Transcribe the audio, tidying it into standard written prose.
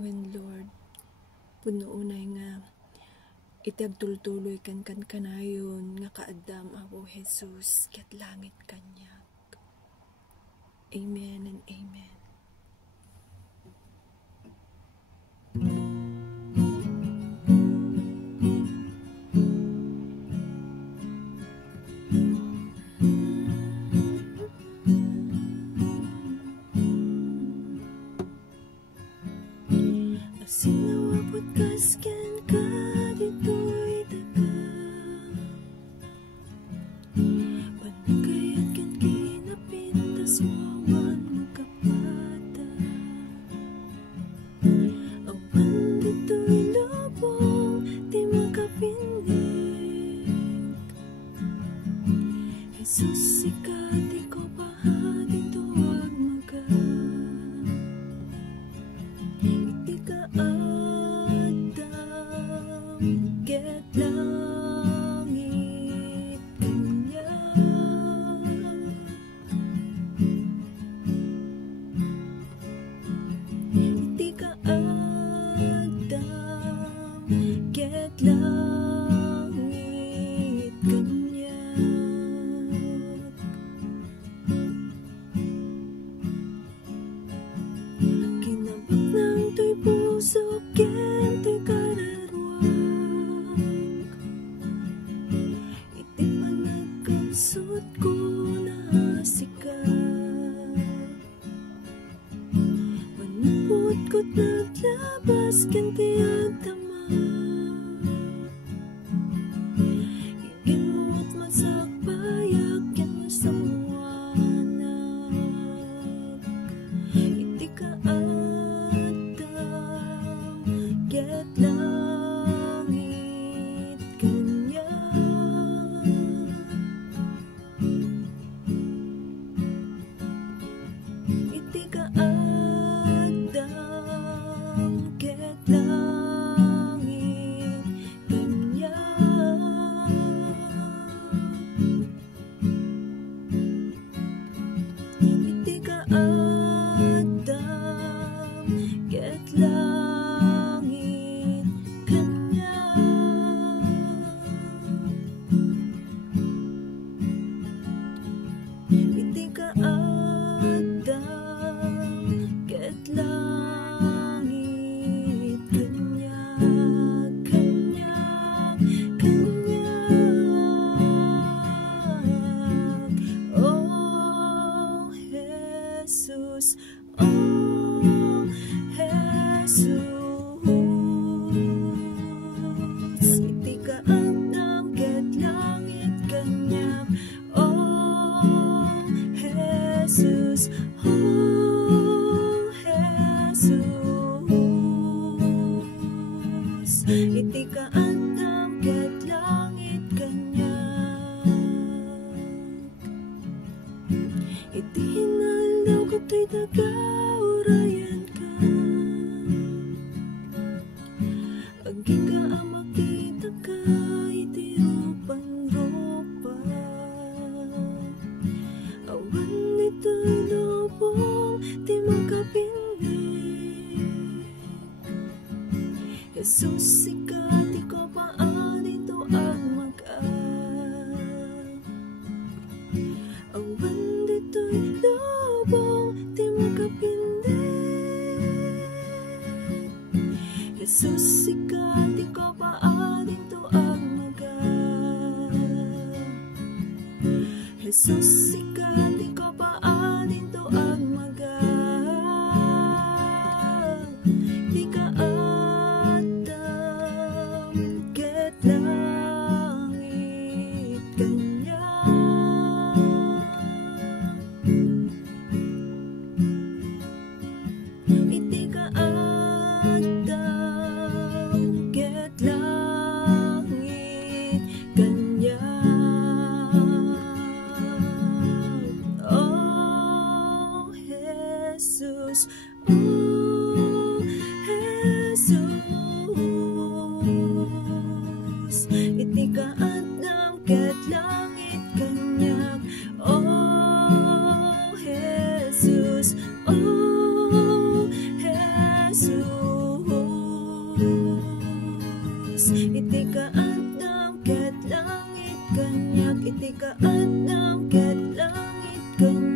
when Lord punuunay nga iti agtultuloy kan kanayon nga kaadam Apo Jesus ket langit kanyag. Amen and amen. Sinawapot kasken ka dito'y daga panagayat kan kinapintas wawan magkapata awan dito'y lobong di makapinig Jesus sikat di ko pahatin tuwag maga iti ka ket langit kanya iti ka Adam ket langit kanya kinabak ng to'y puso ken to'y sud ko na sika manupot ko't naglabas kanti ang tama higin mo't masakbayak yan masamuanag iti ka Adam ket langit kanya iti ka Adam ket langit kanya iti ka Adam ket langit kanya iti ka Adam ket langit kanya kanya kanya oh Jesus oh Jesus iti ka Adam ket langit kanya oh Jesus oh Jesus iti ka Adam ket langit kanya iti hinalaw ko to'y daga urayan ka aging ka ang makita ka iti rupan-rupa awan nito'y lubong di makapinig Jesus sikat di ko paanin to ang maga awan dito'y lubong di makapinig Jesus sikat di ko paanin to ang maga Jesus sikat di ko paanin to ang maga di ka Adam ket langit kanya iti ka Adam ket langit kanya kaadam ket langit kanya.